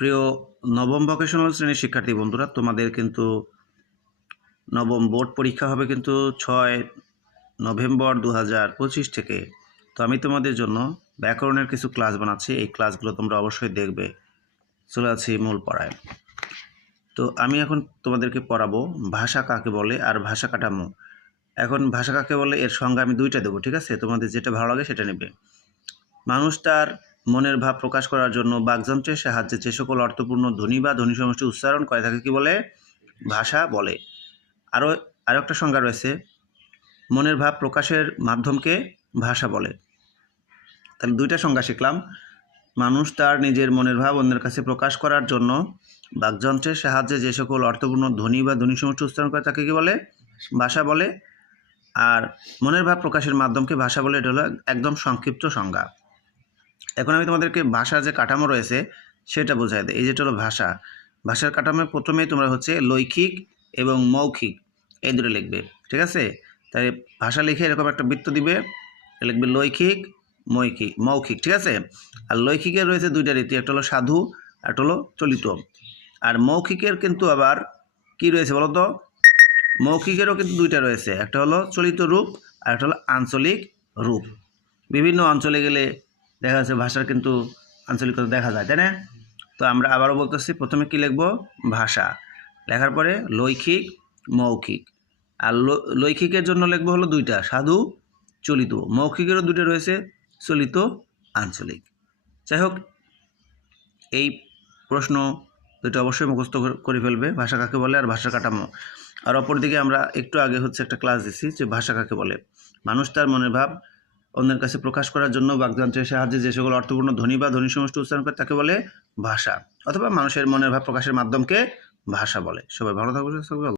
প্রিয় নবম ভোকেশনাল শ্রেণির শিক্ষার্থী বন্ধুরা, তোমাদের কিন্তু নবম বোর্ড পরীক্ষা হবে কিন্তু ছয় নভেম্বর দু হাজার পঁচিশ থেকে। তো আমি তোমাদের জন্য ব্যাকরণের কিছু ক্লাস বানাচ্ছি। এই ক্লাসগুলো তোমরা অবশ্যই দেখবে। চলে আছি মূল পড়ায়। তো আমি এখন তোমাদেরকে পড়াবো ভাষা কাকে বলে আর ভাষা কাঠামো। এখন ভাষা কাকে বলে এর সঙ্গে আমি দুইটা দেবো, ঠিক আছে? তোমাদের যেটা ভালো লাগে সেটা নেবে। মানুষ তার মনের ভাব প্রকাশ করার জন্য বাকযন্ত্রের সাহায্যে যে সকল অর্থপূর্ণ ধ্বনি বা ধ্বনি সমষ্টি উচ্চারণ করে তাকে কি বলে? ভাষা বলে। আরও আরও একটা সংজ্ঞা রয়েছে। মনের ভাব প্রকাশের মাধ্যমকে ভাষা বলে। তাহলে দুইটা সংজ্ঞা শিখলাম। মানুষ তার নিজের মনের ভাব অন্যের কাছে প্রকাশ করার জন্য বাকযন্ত্রের সাহায্যে যে সকল অর্থপূর্ণ ধ্বনি বা ধ্বনি সমষ্টি উচ্চারণ করে তাকে কি বলে? ভাষা বলে। আর মনের ভাব প্রকাশের মাধ্যমকে ভাষা বলে, এটা হলো একদম সংক্ষিপ্ত সংজ্ঞা। এখন আমি তোমাদেরকে ভাষার যে কাঠামো রয়েছে, সেটা বোঝাই দেয় এই যেটা হলো ভাষা, ভাষার কাঠামো প্রথমেই তোমরা হচ্ছে লৈখিক এবং মৌখিক, এই দুটো লিখবে, ঠিক আছে? তাই ভাষা লিখে এরকম একটা বৃত্ত দিবে লিখবে লৈখিক মৌখিক মৌখিক, ঠিক আছে? আর লৈখিকের রয়েছে দুইটা রীতি, একটা হলো সাধু, আর একটা হলো চলিত। আর মৌখিকের কিন্তু আবার কি রয়েছে বলো তো? মৌখিকেরও কিন্তু দুইটা রয়েছে, একটা হলো চলিত রূপ, আর একটা হলো আঞ্চলিক রূপ। বিভিন্ন অঞ্চলে গেলে দেখা যাচ্ছে ভাষার কিন্তু আঞ্চলিকতা দেখা যায়, তাই না? তো আমরা আবারও বলতেছি, প্রথমে কি লিখব? ভাষা। লেখার পরে লৈখিক মৌখিক। আর লৈখিকের জন্য লিখব হলো দুইটা, সাধু, চলিত। মৌখিকেরও দুইটা রয়েছে, চলিত, আঞ্চলিক। যাই হোক, এই প্রশ্ন দুটো অবশ্যই মুখস্থ করে ফেলবে, ভাষা কাকে বলে আর ভাষা কাঠামো। আর অপরদিকে আমরা একটু আগে হচ্ছে একটা ক্লাস দিছি যে ভাষা কাকে বলে। মানুষ তার মনের ভাব অন্যের কাছে প্রকাশ করার জন্য বাগযন্ত্রের সাহায্যে যে সকল অর্থপূর্ণ ধ্বনি বা ধ্বনি সমষ্টি উচ্চারণ করে তাকে বলে ভাষা অথবা মানুষের মনের ভাব প্রকাশের মাধ্যমকে ভাষা বলে সবাই ভালো থাকবে।